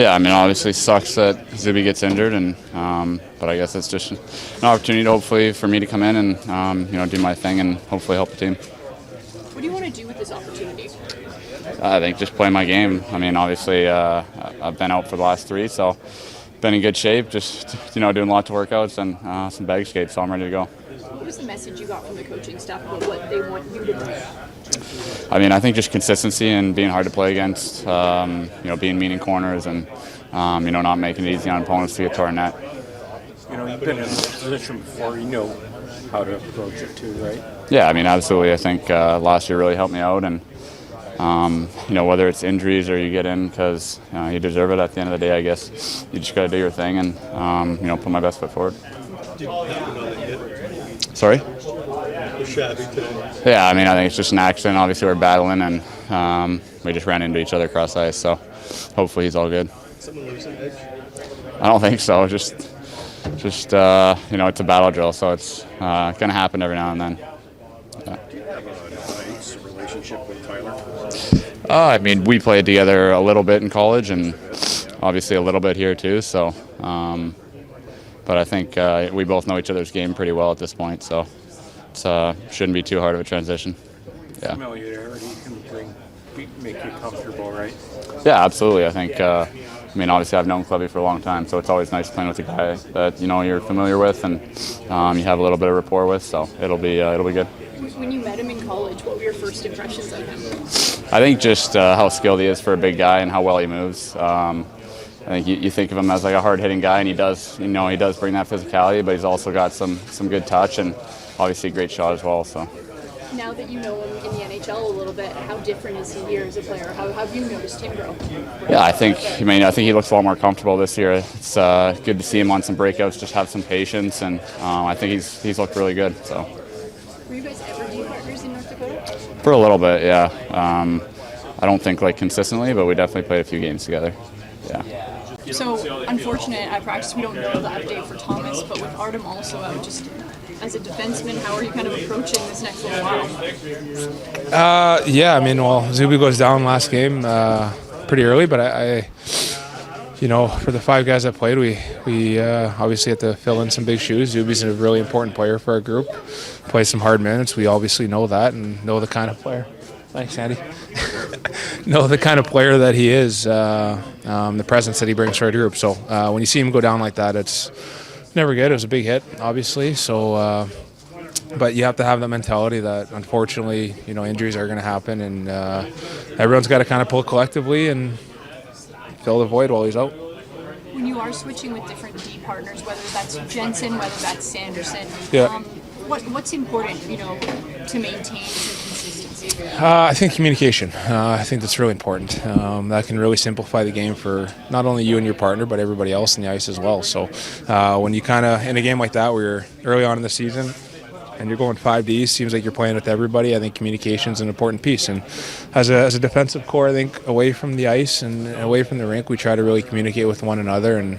Yeah, I mean, obviously sucks that Zuby gets injured, and but I guess it's just an opportunity, to hopefully, for me to come in and do my thing and hopefully help the team. What do you want to do with this opportunity? I think just play my game. I mean, obviously, I've been out for the last 3, so been in good shape. Just doing lots of workouts and some bag skates, so I'm ready to go. What was the message you got from the coaching staff about what they want you to do? I mean, I think just consistency and being hard to play against. Being mean in corners and not making it easy on opponents to get to our net. You've been in this position before. You know how to approach it too, right? Yeah, I mean, absolutely. I think last year really helped me out, and whether it's injuries or you get in because you deserve it at the end of the day, I guess you just got to do your thing and put my best foot forward. Sorry? Yeah, I mean, I think it's just an accident. Obviously, we're battling, and we just ran into each other across ice. So hopefully, he's all good. Someone lose an edge? I don't think so. Just it's a battle drill, so it's gonna happen every now and then. Do you have a nice relationship with Tyler? I mean, we played together a little bit in college, and obviously a little bit here too. So, but I think we both know each other's game pretty well at this point. So it shouldn't be too hard of a transition. Yeah. Familiarity can make you comfortable, right? Yeah, absolutely. I think. Obviously, I've known Clubby for a long time, so it's always nice playing with a guy that you're familiar with and you have a little bit of rapport with. So it'll be good. When you met him in college, what were your first impressions of him? I think just how skilled he is for a big guy and how well he moves. I think you think of him as like a hard-hitting guy, and he does bring that physicality, but he's also got some good touch and obviously a great shot as well. So. Now that you know him in the NHL a little bit, how different is he here as a player? How have you noticed him grow? Yeah, I think he looks a lot more comfortable this year. It's good to see him on some breakouts, just have some patience, and I think he's looked really good. So. Were you guys ever D partners in North Dakota? For a little bit, yeah. I don't think consistently, but we definitely played a few games together. Yeah. So, unfortunate at practice, we don't know the update for Thomas, but with Artem also out, just as a defenseman, how are you kind of approaching this next little while? Zuby goes down last game pretty early, but I for the 5 guys that played, we obviously had to fill in some big shoes. Zuby's a really important player for our group. Plays some hard minutes. We obviously know that and know the kind of player. Thanks, Andy. know the kind of player that he is, the presence that he brings to our group. So when you see him go down like that, it's never good. It was a big hit, obviously. So, but you have to have that mentality that, unfortunately, injuries are going to happen, and everyone's got to kind of pull collectively and fill the void while he's out. When you are switching with different D partners, whether that's Jensen, whether that's Sanderson, what's important, to maintain some consistency? I think communication. I think that's really important. That can really simplify the game for not only you and your partner, but everybody else on the ice as well. So when you kind of, in a game like that, where you're early on in the season, and you're going 5Ds, seems like you're playing with everybody. I think communication is an important piece. And as a defensive core, I think away from the ice and away from the rink, we try to really communicate with one another. And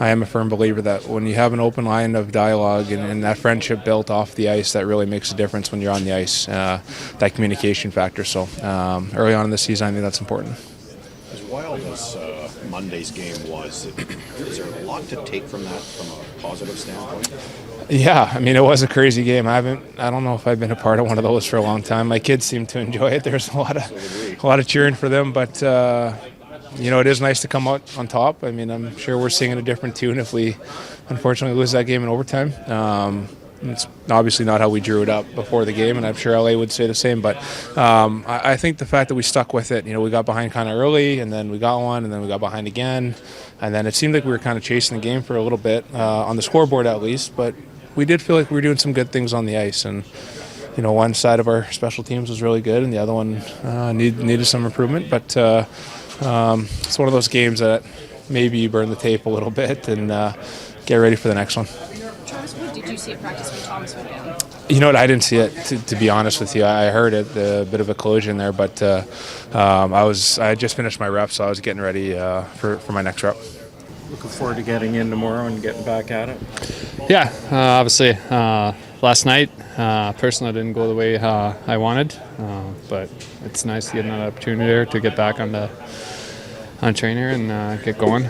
I am a firm believer that when you have an open line of dialogue and that friendship built off the ice, that really makes a difference when you're on the ice, that communication factor. So early on in the season, I think that's important. As wild as Monday's game was, is there a lot to take from that from a positive standpoint? Yeah, it was a crazy game. I don't know if I've been a part of one of those for a long time. My kids seem to enjoy it. There's a lot of cheering for them, but it is nice to come out on top. I'm sure we're singing a different tune if we unfortunately lose that game in overtime. It's obviously not how we drew it up before the game, and I'm sure LA would say the same. But I think the fact that we stuck with it, we got behind kind of early, and then we got one, and then we got behind again. And then it seemed like we were kind of chasing the game for a little bit, on the scoreboard at least. But we did feel like we were doing some good things on the ice. And, one side of our special teams was really good, and the other one needed some improvement. But it's one of those games that maybe you burn the tape a little bit and get ready for the next one. Travis, what did you see at practice when Thomas went down? I didn't see it, to be honest with you. I heard it, a bit of a collision there, but I had just finished my rep, so I was getting ready for my next rep. Looking forward to getting in tomorrow and getting back at it. Yeah, obviously, last night, personally, didn't go the way I wanted, but it's nice to get another opportunity there to get back on the on trainer and get going.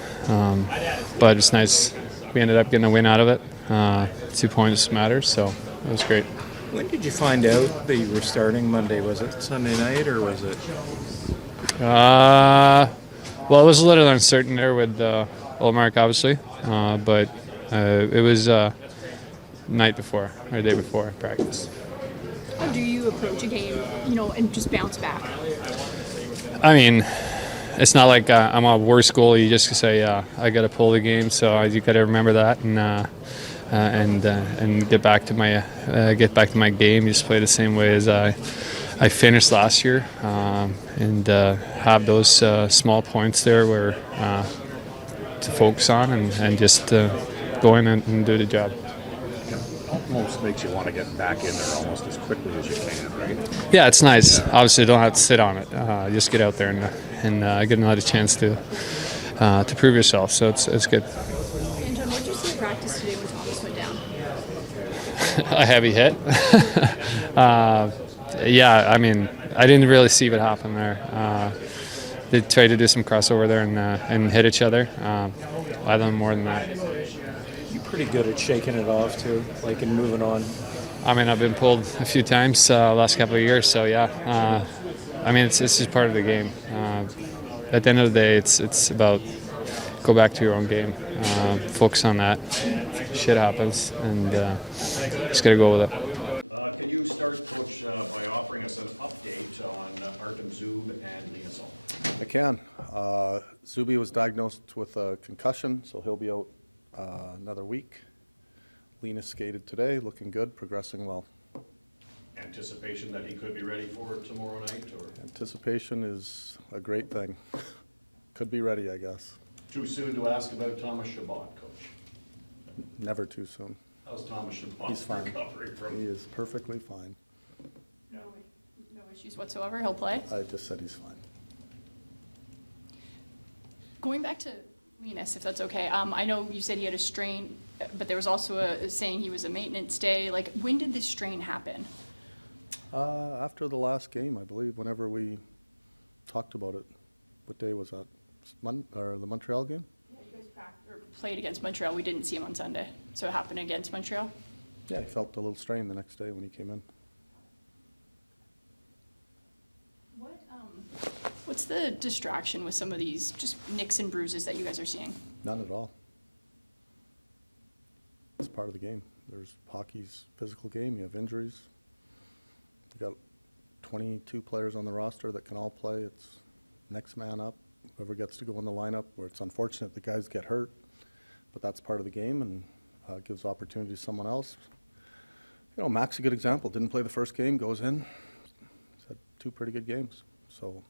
But it's nice. We ended up getting a win out of it. 2 points matters, so it was great. When did you find out that you were starting Monday? Was it Sunday night or was it? Well, it was a little uncertain there with Olmark, obviously, but it was night before or day before practice. How do you approach a game, and just bounce back? I mean, it's not like I'm a worse goalie. You just say, I got to pull the game, so you got to remember that and get back to my game. Just play the same way as I finished last year, and have those small points there where to focus on and just go in and do the job. Almost makes you want to get back in there almost as quickly as you can, right? Yeah, it's nice. Obviously, you don't have to sit on it. Just get out there and get another chance to prove yourself. So it's good. Anton, what did you see in practice today when Thomas went down? A heavy hit. Yeah, I mean, I didn't really see what happened there. They tried to do some crossover there and hit each other. I don't know more than that. You're pretty good at shaking it off too, like and moving on. I mean, I've been pulled a few times last couple of years, so yeah. I mean, it's just part of the game. At the end of the day, it's about go back to your own game, focus on that. Shit happens, and just gotta go with it. Can you start, Coach, by offering us an update on Artem Zub and Linus Ullmark? I can. Zuby was diagnosed with a concussion, so he'll be out another week. Linus skated today, looking good, progressing well. Anticipation that he could be ready for tomorrow night, or Anticipation is a great thing. Could be ready, I guess. too soon to ask about Thomas Chabot, Coach? Never too soon. How's Thomas Chabot He's fine. recovering from? He is perfectly fine. No issues whatsoever. He'll play. I just said he's fine. Going back to Linus, if that's okay. I know you said he had a strain, but there was also a saying he was a maintenance day. Like, when did this strain happen? After the last game, I believe, whenever we talked about it. What day was that? The Montreal game? Yeah, you guys played against Montreal. We didn't see him on Sunday, so it happened against Montreal. Yeah, he felt a little strain the next day when he came in. What's the distraction with some of these just nicks and bruises that you guys are seeing? None at all. It's part of the game. Hockey's a physical game. You have injuries. You got 22 players on the roster that can all play. It's next man up, whoever gets to go in the lineup, where it's unfortunate the guys get hurt, but that's part of the game and gives opportunity to someone else. Mac's a good example. Didn't play the first game, goes in. He's had 2 pretty good games. So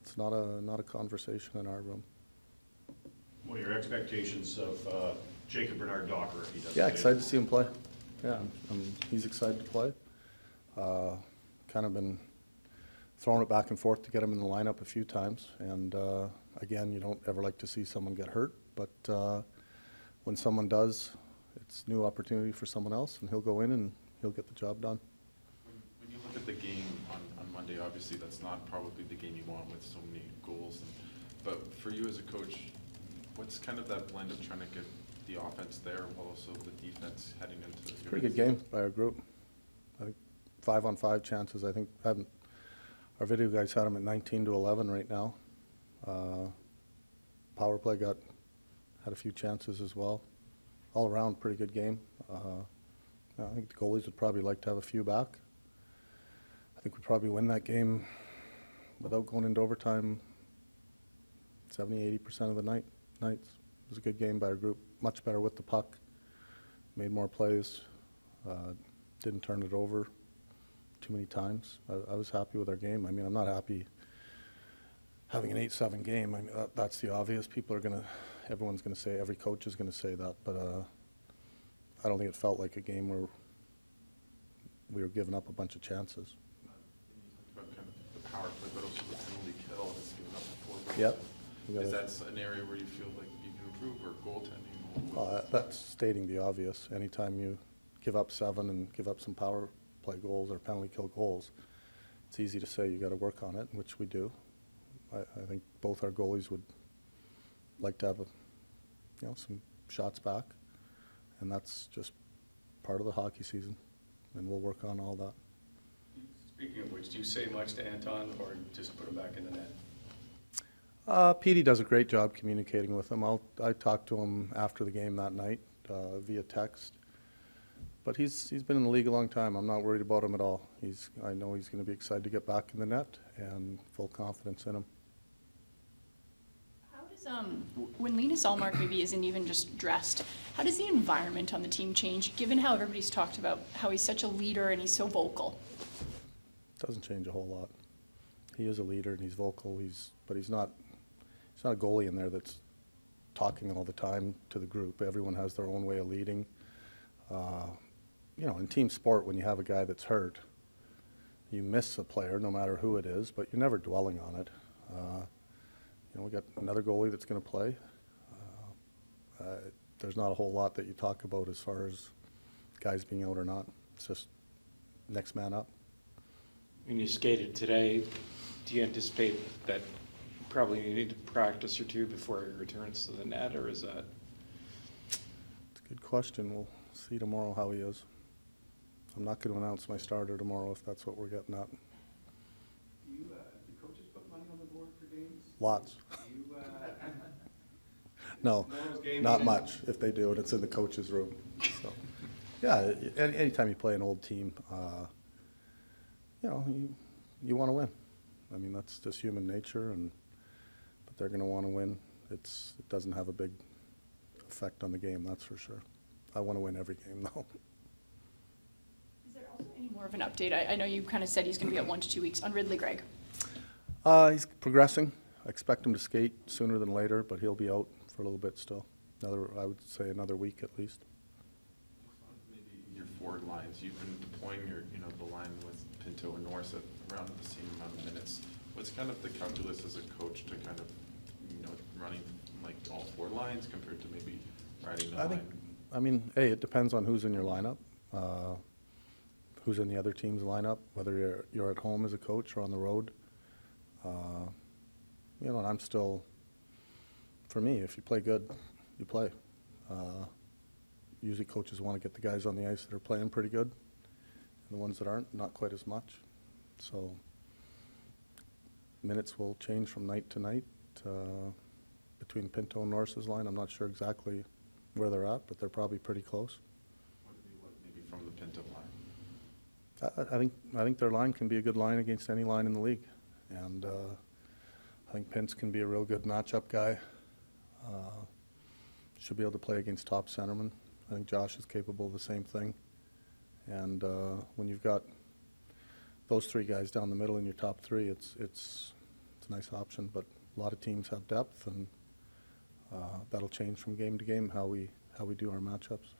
it's not a conversation in our room. What are your expectations of Jacob Bernard Docker if he does? Yeah, excited to see him play. Yeah, he's excited to play. Kind of been throwing it back and forth to get him in the lineup a few times. And again, you don't ever like to see someone get hurt, but when someone does, it's new opportunity for someone else, and he'll go in and he'll get the job done. When you look at the game on Monday, obviously that's not probably the game you want with so many goals. But for you as a coach, what's kind of that blend of trying to get the offense there while also the defense heading into this? Pretty good game by our group. I think 5-on-5 chances. I think our video guys had them at 19-11 right now. Power play had a few chances as well. All around, pretty good game. I think the goalies would probably like to have a few back. I think we'd probably win that game without going into overtime 70-80% of the nights. It was a good game by our group. Much better with the puck. Made more plays. Didn't turn it over too many times. I was happy with our game. I mean, I'm not happy having an 8-7 game. I mean, that's the obvious. Everyone's going to say, every coach is going to say that, but I don't think it felt like a game where we were giving up a bunch of chances. You talked about kind of the power play, but also the penalty kill has given up 4 goals. Yep. Is that an area where you feel like you can improve, or goaltending? That's stating the obvious. Anytime you give up 7 and give up some power play goals or penalty kill goals, it's easy to say you got to work on it, which we do. I think both our goalies would like to have some shots back, and that's just part of the hockey season, and we'll work on all that. Speaking of which, do you say much to Anton or just put him back in the net? Petey does a great job communicating with him. I talked to him after the game that night via text. But he's been in the league a long time. I'm not worried about him at all. I know he's going to be excited to get back in the net, and full confidence in him. How does when Linus Ullmark maybe isn't even just dressed, how does the environment on the team change, given how everybody's talked about how he's such a leader and he's so vocal? Doesn't change a whole lot. He is a leader and he's vocal. But he's not a goalie in there that's talking all the time to the group. Everyone has their own way of leading. In team sport, when you have a guy that's hurt, you miss a player, no matter who it is, but you're never dwelling on it. We got another goalie that's going to play. There's not a whole lot that you talk about as far as guys being out or not. It's just next man up. When you skated today, do you anticipate that probably you need to practice or two before he returns to the net, or is that? It's a good question. We'll see tomorrow how he is. I'm not going to announce my starter tomorrow if that's what we're getting at. Do coaches put money on the board for games? Lots. No, not much. If they do it, it's in the coach's room. So, yeah, anytime you play an old team, you want to win. I mean, that's just human nature, but they're going to want to win. It doesn't have a big effect on the game, that's for sure. I want to win every game, though. Is there also any more of an update? I know you kind of said he's going to be out 1 to 2 weeks on Ridley Gregg. He's progressing. I expect him to skate sooner than later, but he'll be out for a little bit still. I would say another week at least. Maybe your forward lines, you've been deploying the line with Pinto and Norris at around the same amount of minutes. What's kind of the calculus as a coach to kind of, running like all 4 lines compared to maybe riding the line? It depends on who's in your lineup, who's in the other team's lineup, whether you're at home as a coach or on the road. And I'm still, for me, if you play good, you play. Usually coaches want to get the guys on the ice that are playing pretty good, and the ones that aren't, not quite as much. So minutes will change from night to night between Pinto and Norris's line. I'm not sure exactly where they're at, but they're probably pretty close. What would be like maybe from the Pinto line? I think their line can be a good line against any line in the league, and I think Pence can be a real good matchup guy. Should be able to play against top centermen. I think Josh is capable of the same thing. And when you've got those 3 guys down the middle in your top 3, it's a nice option. But a lot of teams have depth, and that'll change from game to game how we do our matchups.